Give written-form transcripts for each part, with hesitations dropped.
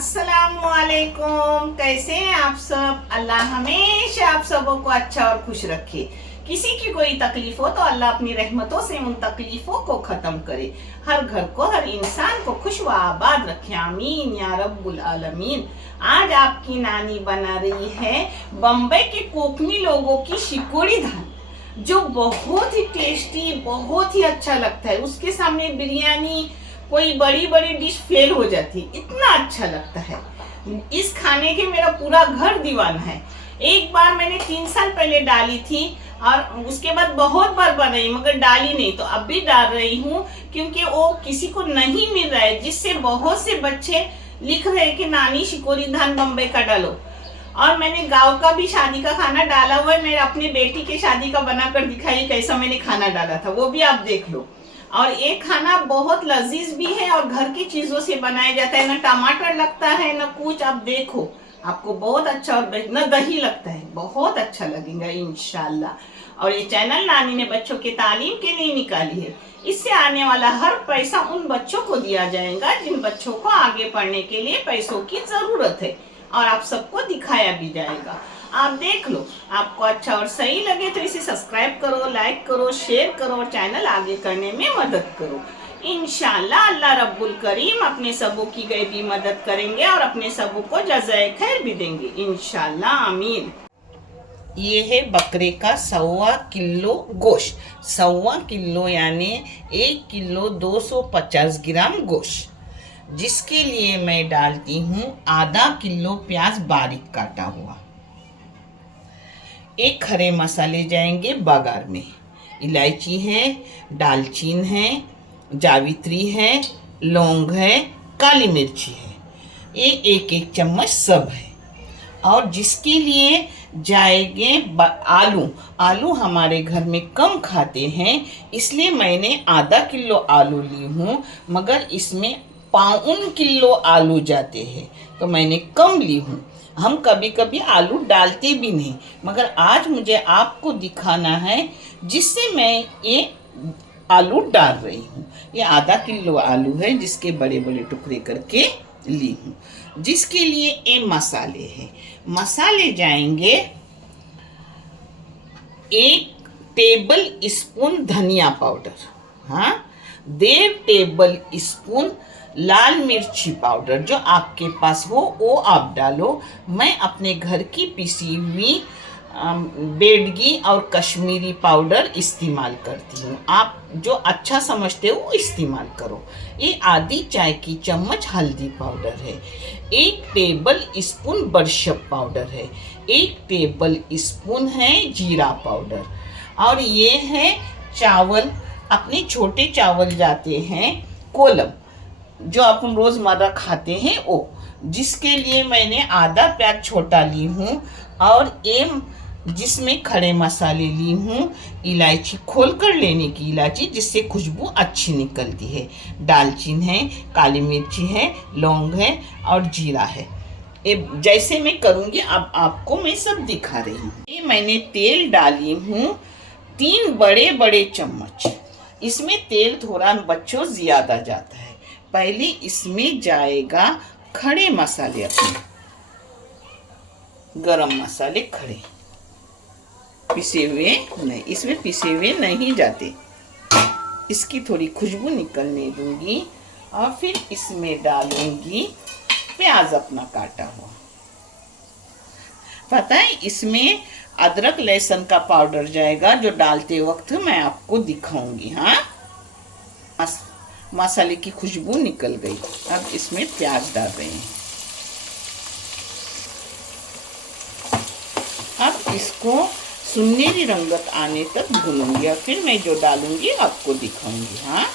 अस्सलामुअलैकुम। कैसे हैं आप सब? अल्लाह हमेशा आप सबों को अच्छा और खुश रखे। किसी की कोई तकलीफ हो तो अल्लाह अपनी रहमतों से उन तकलीफों को खत्म करे। हर घर को, हर इंसान को खुश व आबाद रखे। आमीन या रब्बुल आलमीन। आज आपकी नानी बना रही है बम्बई के कोकनी लोगों की शिकोड़ी धान, जो बहुत ही टेस्टी, बहुत ही अच्छा लगता है। उसके सामने बिरयानी, कोई बड़ी बड़ी डिश फेल हो जाती, इतना अच्छा लगता है। इस खाने के मेरा पूरा घर दीवाना है। एक बार मैंने 3 साल पहले डाली थी और उसके बाद बहुत बार बनाई, मगर डाली नहीं, तो अब भी डाल रही हूँ क्योंकि वो किसी को नहीं मिल रहा है, जिससे बहुत से बच्चे लिख रहे हैं कि नानी शिकोड़ी धान बम्बई का डालो। और मैंने गांव का भी शादी का खाना डाला हुआ है। मैं अपनी बेटी के शादी का बनाकर दिखाई कैसा मैंने खाना डाला था, वो भी आप देख लो। और ये खाना बहुत लजीज भी है और घर की चीजों से बनाया जाता है। ना टमाटर लगता है ना कुछ। आप देखो, आपको बहुत अच्छा, और न दही लगता है, बहुत अच्छा लगेगा इंशाल्लाह। और ये चैनल नानी ने बच्चों के तालीम के लिए निकाली है। इससे आने वाला हर पैसा उन बच्चों को दिया जाएगा जिन बच्चों को आगे पढ़ने के लिए पैसों की जरूरत है, और आप सबको दिखाया भी जाएगा। आप देख लो, आपको अच्छा और सही लगे तो इसे सब्सक्राइब करो, लाइक करो, शेयर करो और चैनल आगे करने में मदद करो। इंशाल्लाह अल्लाह रब्बुल करीम अपने सबों की गैबी मदद करेंगे और अपने सबों को जज़ाए खैर भी देंगे इंशाल्लाह, आमीन। ये है बकरे का 1.25 किलो गोश्त। 1.25 किलो यानी 1 किलो 250 ग्राम गोश्त, जिसके लिए मैं डालती हूँ आधा किलो प्याज बारीक काटा हुआ। एक खड़े मसाले जाएंगे बघार में। इलायची है, दालचीन है, जावित्री है, लौंग है, काली मिर्ची है, ये एक एक चम्मच सब है। और जिसके लिए जाएंगे आलू। आलू हमारे घर में कम खाते हैं, इसलिए मैंने आधा किलो आलू ली हूँ, मगर इसमें 1.25 किलो आलू जाते हैं तो मैंने कम ली हूँ। हम कभी कभी आलू डालते भी नहीं, मगर आज मुझे आपको दिखाना है, जिससे मैं ये आलू डाल रही हूँ। ये आधा किलो आलू है, जिसके बड़े बड़े टुकड़े करके ली हूँ। जिसके लिए ये मसाले हैं। मसाले जाएंगे 1 टेबल स्पून धनिया पाउडर, हाँ, 1.5 टेबल स्पून लाल मिर्ची पाउडर, जो आपके पास हो वो आप डालो। मैं अपने घर की पिसी हुई बेडगी और कश्मीरी पाउडर इस्तेमाल करती हूँ। आप जो अच्छा समझते हो वो इस्तेमाल करो। ये आधी चाय की चम्मच हल्दी पाउडर है, 1 टेबल स्पून बरशप पाउडर है, 1 टेबल स्पून है जीरा पाउडर। और ये है चावल, अपने छोटे चावल जाते हैं कोलम, जो अपन रोज़मर्रा खाते हैं वो, जिसके लिए मैंने आधा प्याज छोटा ली हूँ। और जिसमें खड़े मसाले ली हूँ, इलायची खोल कर लेने की इलायची, जिससे खुशबू अच्छी निकलती है, दालचीनी है, काली मिर्ची है, लौंग है और जीरा है। ये जैसे मैं करूँगी अब आपको मैं सब दिखा रही हूँ। ये मैंने तेल डाली हूँ 3 बड़े बड़े चम्मच। इसमें तेल थोड़ा बच्चों ज़्यादा जाता है। पहले इसमें जाएगा खड़े मसाले, अपने गरम मसाले खड़े, पिसे हुए नहीं, इसमें पिसे हुए नहीं जाते। इसकी थोड़ी खुशबू निकलने दूंगी और फिर इसमें डालूंगी प्याज अपना काटा हुआ। पता है, इसमें अदरक लहसुन का पाउडर जाएगा, जो डालते वक्त मैं आपको दिखाऊंगी। हाँ, मसाले की खुशबू निकल गई। अब इसमें प्याज डाल रहे हैं। अब इसको सुनहरी रंगत आने तक भूनूंगी और फिर मैं जो डालूंगी आपको दिखाऊंगी। हाँ,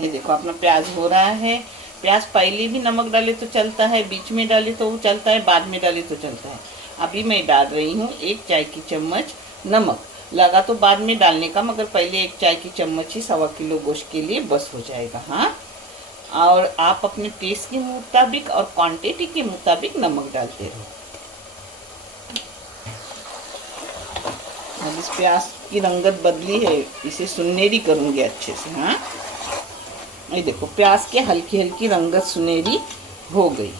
ये देखो अपना प्याज हो रहा है। प्याज पहले भी नमक डाले तो चलता है, बीच में डाले तो चलता है, बाद में डाले तो चलता है। अभी मैं डाल रही हूँ 1 चाय की चम्मच नमक। लगा तो बाद में डालने का, मगर पहले 1 चाय की चम्मच ही 1.25 किलो गोश्त के लिए बस हो जाएगा। हाँ, और आप अपने टेस्ट के मुताबिक और क्वांटिटी के मुताबिक नमक डालते रहो। अब इस प्याज की रंगत बदली है, इसे सुनहरी करूँगी अच्छे से। हाँ, ये देखो प्याज के हल्की हल्की रंगत सुनहरी हो गई।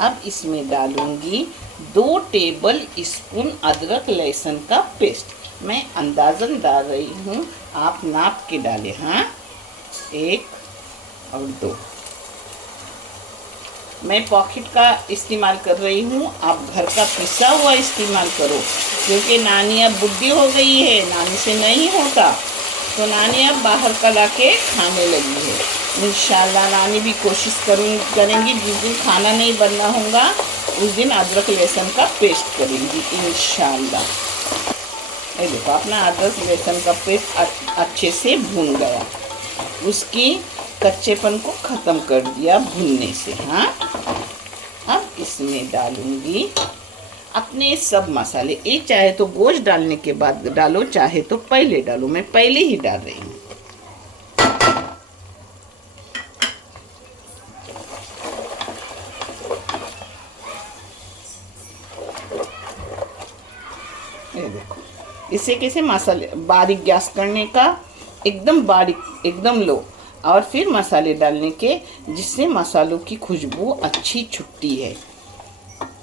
अब इसमें डालूंगी 2 टेबल स्पून अदरक लहसुन का पेस्ट। मैं अंदाज़न डाल रही हूँ, आप नाप के डालें। हाँ, 1 और 2। मैं पॉकेट का इस्तेमाल कर रही हूँ, आप घर का पिसा हुआ इस्तेमाल करो, क्योंकि नानी अब बुढ़ी हो गई है, नानी से नहीं होता, तो नानी अब बाहर का ला के खाने लगी है। इंशाल्लाह नानी भी कोशिश करेंगी, जिस दिन खाना नहीं बनना होगा उस दिन अदरक लहसुन का पेस्ट करेंगी इंशाल्लाह। ये देखो अपना अदरक लहसुन का पेस्ट अच्छे से भून गया, उसकी कच्चेपन को ख़त्म कर दिया भूनने से। हाँ, अब इसमें डालूंगी अपने सब मसाले। एक चाहे तो गोश्त डालने के बाद डालो, चाहे तो पहले डालो, मैं पहले ही डाल रही हूँ। ये देखो, इसे कैसे मसाले बारीक गैस करने का, एकदम बारीक, एकदम लो, और फिर मसाले डालने के, जिससे मसालों की खुशबू अच्छी छुट्टी है,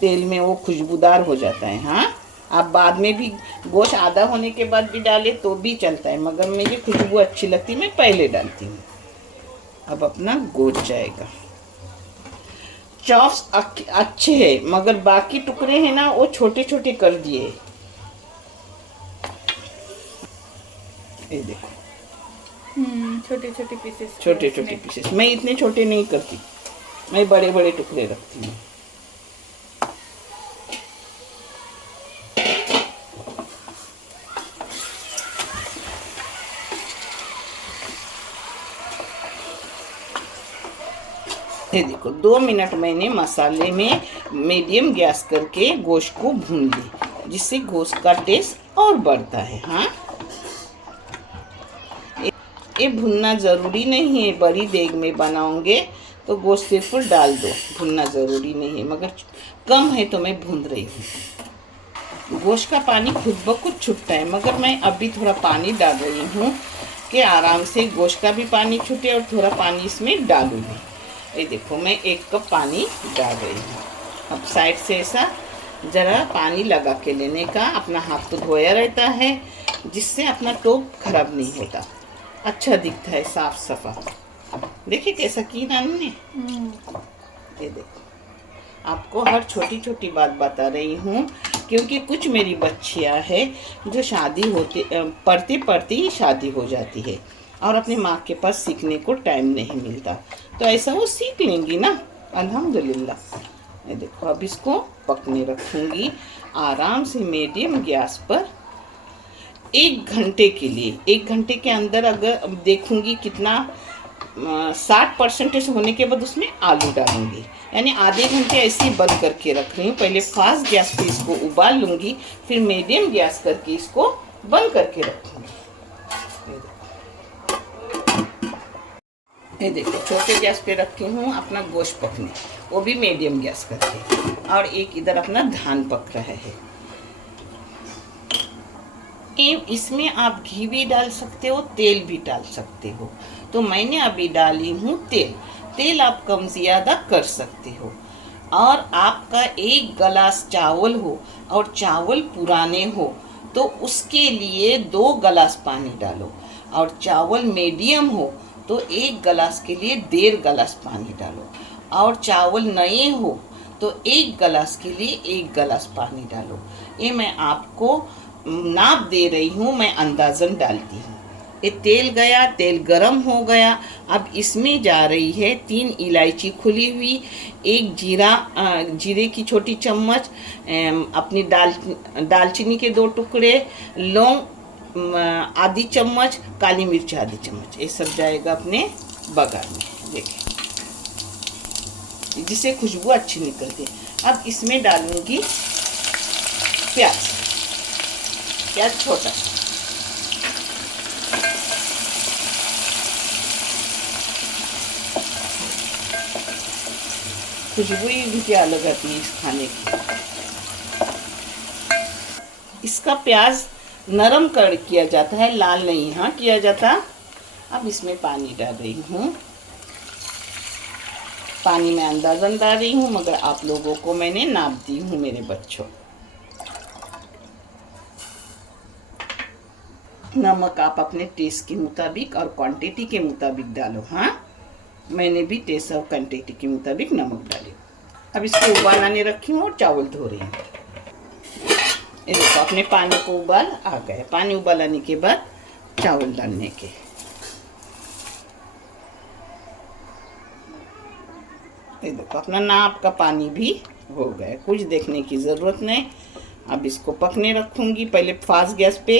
तेल में वो खुशबूदार हो जाता है। हाँ, आप बाद में भी गोश्त आधा होने के बाद भी डालें तो भी चलता है, मगर मुझे खुशबू अच्छी लगती है, मैं पहले डालती हूँ। अब अपना गोश्त जाएगा। चॉप्स अच्छे हैं, मगर बाकी टुकड़े हैं ना, वो छोटे छोटे कर दिए। ये देखो, छोटे छोटे पीसेस, छोटे छोटे पीसेस। मैं इतने छोटे नहीं करती, मैं बड़े बड़े टुकड़े रखती हूँ। ये देखो, 2 मिनट मैंने मसाले में मीडियम गैस करके गोश्त को भून ली, जिससे गोश्त का टेस्ट और बढ़ता है। हाँ, ये भुनना ज़रूरी नहीं है, बड़ी देग में बनाओगे तो गोश्त सिर्फ डाल दो, भुनना ज़रूरी नहीं है, मगर कम है तो मैं भून रही हूँ। गोश्त का पानी खुद ब खुद छूटता है, मगर मैं अभी थोड़ा पानी डाल रही हूँ कि आराम से गोश्त का भी पानी छूटे, और थोड़ा पानी इसमें डालूँगी। ये देखो, मैं 1 कप पानी डाल रही हूँ। अब साइड से ऐसा ज़रा पानी लगा के लेने का, अपना हाथ तो धोया रहता है, जिससे अपना टोप खराब नहीं होता, अच्छा दिखता है, साफ सफा। देखिए कैसा की नानी ने। ये देखो, आपको हर छोटी छोटी बात बता रही हूँ, क्योंकि कुछ मेरी बच्चियाँ हैं जो शादी होते पढ़ते पढ़ते ही शादी हो जाती है, और अपने माँ के पास सीखने को टाइम नहीं मिलता, तो ऐसा वो सीख लेंगी ना, अल्हम्दुलिल्लाह। ये देखो, अब इसको पकने रखूँगी आराम से मीडियम गैस पर 1 घंटे के लिए। 1 घंटे के अंदर अगर देखूँगी कितना 60% होने के बाद उसमें आलू डालूँगी, यानी आधे घंटे ऐसे ही बंद करके रख रही हूँ। पहले फास्ट गैस पे इसको उबाल लूँगी, फिर मीडियम गैस करके इसको बंद करके रखूँगी। ये देखो, छोटे गैस पे रखी हूँ अपना गोश्त पकने, वो भी मीडियम गैस करके, और एक इधर अपना धान पक रहा है। इसमें आप घी भी डाल सकते हो, तेल भी डाल सकते हो, तो मैंने अभी डाली हूँ तेल। तेल आप कम ज़्यादा कर सकते हो। और आपका 1 गिलास चावल हो और चावल पुराने हो तो उसके लिए 2 गिलास पानी डालो, और चावल मीडियम हो तो 1 गिलास के लिए 1.5 गिलास पानी डालो, और चावल नए हो तो 1 गिलास के लिए 1 गिलास पानी डालो। ये मैं आपको नाप दे रही हूँ, मैं अंदाज़न डालती हूँ। ये तेल गया, तेल गरम हो गया। अब इसमें जा रही है 3 इलायची खुली हुई, 1 जीरे की छोटी चम्मच, अपनी दालचीनी के 2 टुकड़े, लौंग आधी चम्मच, काली मिर्च आधी चम्मच, ये सब जाएगा अपने बघार में। देखिए, जिससे खुशबू अच्छी निकलती है। अब इसमें डालूंगी प्याज छोटा, खुशबू ही उनकी अलग आती है इस खाने की। इसका प्याज नरम कर किया जाता है, लाल नहीं हाँ किया जाता। अब इसमें पानी डाल रही हूँ। पानी में अंदाज़न डाल रही हूँ, मगर आप लोगों को मैंने नाप दी हूँ मेरे बच्चों। नमक आप अपने टेस्ट के मुताबिक और क्वांटिटी के मुताबिक डालो। हाँ, मैंने भी टेस्ट और क्वांटिटी के मुताबिक नमक डाली। अब इसको उबाल आने रखी हूँ और चावल धो रही हूँ। ये देखो अपने पानी को उबाल आ गए। पानी उबाल आने के बाद चावल डालने के। ये देखो अपना नाप का पानी भी हो गया, कुछ देखने की ज़रूरत नहीं। अब इसको पकने रखूँगी। पहले फास्ट गैस पे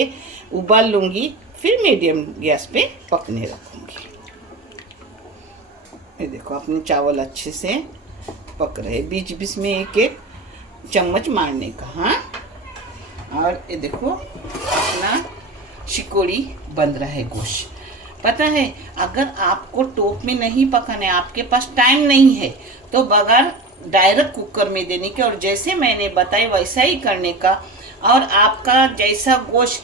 उबाल लूँगी, फिर मीडियम गैस पे पकने रखूँगी। ये देखो अपने चावल अच्छे से पक रहे। बीच बीच में एक एक चम्मच मारने का। हाँ, और ये देखो अपना शिकोड़ी बन रहा है गोश्त। पता है, अगर आपको टोप में नहीं पकाना है, आपके पास टाइम नहीं है, तो बगैर डायरेक्ट कुकर में देने के और जैसे मैंने बताया वैसा ही करने का। और आपका जैसा गोश्त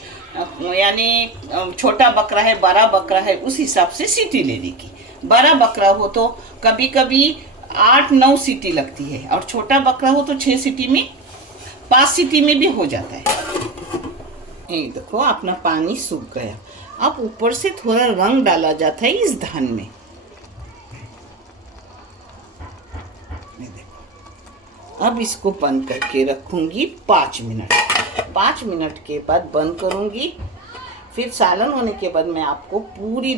यानी छोटा बकरा है, बड़ा बकरा है, उस हिसाब से सीटी लेने की। बड़ा बकरा हो तो कभी कभी 8-9 सीटी लगती है, और छोटा बकरा हो तो 6 सीटी में, 5 सीटी में भी हो जाता है। ये देखो अपना पानी सूख गया। अब ऊपर से थोड़ा रंग डाला जाता है इस धान में। ये देखो अब इसको बंद करके रखूंगी 5 मिनट। 5 मिनट के बाद बंद करूंगी। फिर सालन होने के बाद मैं आपको पूरी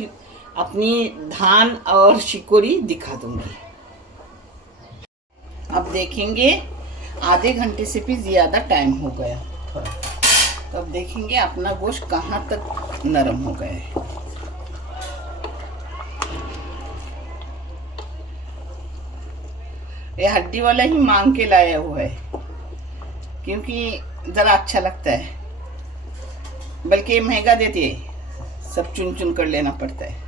अपनी धान और शिकोड़ी दिखा दूंगी। अब देखेंगे आधे घंटे से भी ज़्यादा टाइम हो गया थोड़ा। तो अब देखेंगे अपना गोश्त कहाँ तक नरम हो गया है। ये हड्डी वाला ही मांग के लाया हुआ है, क्योंकि ज़रा अच्छा लगता है। बल्कि महंगा देती है, सब चुन चुन कर लेना पड़ता है।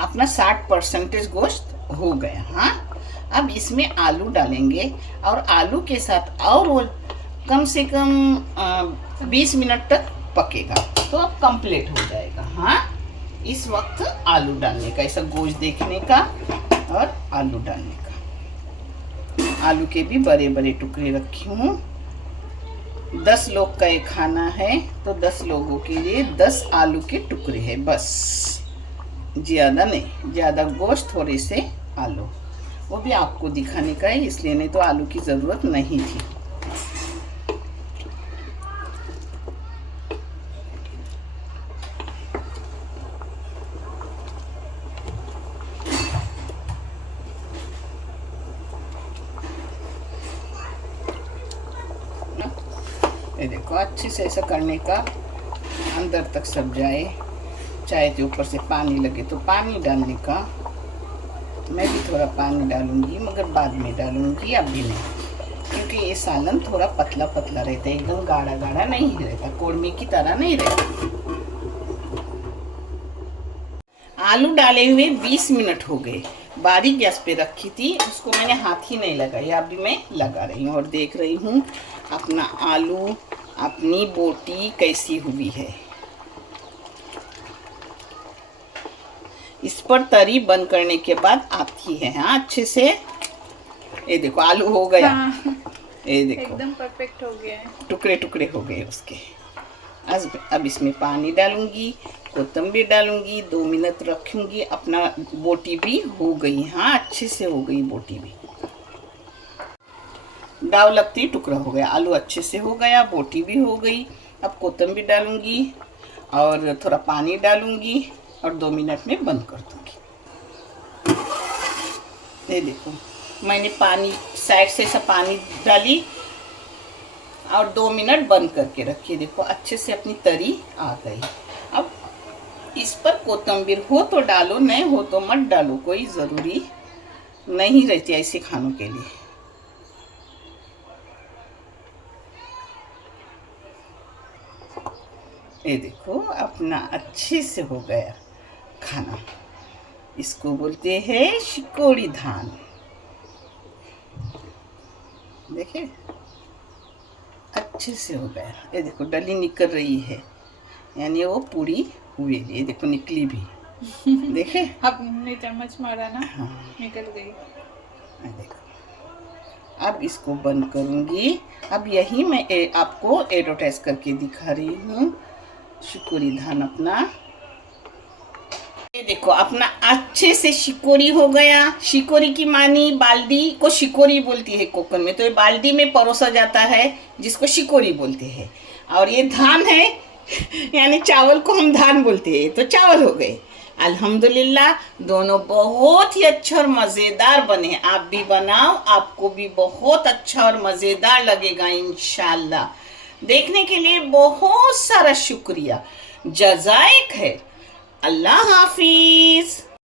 अपना 60% गोश्त हो गया। हाँ, अब इसमें आलू डालेंगे और आलू के साथ और वो कम से कम 20 मिनट तक पकेगा, तो अब कंप्लीट हो जाएगा। हाँ, इस वक्त आलू डालने का, ऐसा गोश्त देखने का और आलू डालने का। आलू के भी बड़े बड़े टुकड़े रखी हूँ। 10 लोग का ये खाना है, तो 10 लोगों के लिए 10 आलू के टुकड़े हैं बस, ज़्यादा नहीं। ज़्यादा गोश्त, थोड़े से आलू, वो भी आपको दिखाने का है, इसलिए, नहीं तो आलू की ज़रूरत नहीं थी। ये देखो अच्छे से ऐसा करने का, अंदर तक सब जाए। चाहे तो ऊपर से पानी लगे तो पानी डालने का। मैं भी थोड़ा पानी डालूंगी, मगर बाद में डालूंगी, अभी नहीं, क्योंकि ये सालन थोड़ा पतला पतला रहता है, एकदम गाढ़ा गाढ़ा नहीं रहता, कोड़मे की तरह नहीं रहता। आलू डाले हुए 20 मिनट हो गए। बारीक गैस पे रखी थी, उसको मैंने हाथ ही नहीं लगाया, अभी मैं लगा रही हूँ और देख रही हूँ अपना आलू, अपनी बोटी कैसी हुई है। इस पर तरी बंद करने के बाद आती है। हाँ, अच्छे से। ये देखो आलू हो गया। हाँ, ये देखो एकदम परफेक्ट हो गया है। टुकड़े टुकड़े हो गए उसके। अब इसमें पानी डालूंगी, कोतंबीर डालूंगी, 2 मिनट रखूंगी। अपना बोटी भी हो गई। हाँ, अच्छे से हो गई बोटी भी। दाव लगती टुकड़ा हो गया। आलू अच्छे से हो गया, बोटी भी हो गई। अब कोतंबीर डालूंगी और थोड़ा पानी डालूंगी और 2 मिनट में बंद कर दूंगी। ये देखो मैंने पानी साइड से ऐसा पानी डाली और 2 मिनट बंद करके रखी। देखो अच्छे से अपनी तरी आ गई। अब इस पर कोतंबीर हो तो डालो, नहीं हो तो मत डालो, कोई ज़रूरी नहीं रहती ऐसे खानों के लिए। ये देखो अपना अच्छे से हो गया खाना। इसको बोलते हैं शिकोड़ी धान। देखिए अच्छे से हो गया। ये देखो डली निकल रही है, यानी वो पूरी हुई। ये देखो निकली भी। देखे आपने चम्मच मारा ना, हाँ निकल गई। देखो, अब इसको बंद करूंगी। अब यही मैं आपको एडवर्टाइज करके दिखा रही हूँ। शिकोरी धान अपना, ये देखो अपना अच्छे से शिकोरी हो गया। शिकोरी की मानी बाल्टी को शिकोरी बोलती है कोकण में, तो ये बाल्टी में परोसा जाता है जिसको शिकोरी बोलते हैं। और ये धान है यानी चावल को हम धान बोलते हैं, तो चावल हो गए। अल्हम्दुलिल्लाह दोनों बहुत ही अच्छे और मज़ेदार बने। आप भी बनाओ, आपको भी बहुत अच्छा और मज़ेदार लगेगा इंशाल्लाह। देखने के लिए बहुत सारा शुक्रिया। जज़ाए खैर। अल्लाह हाफिज़।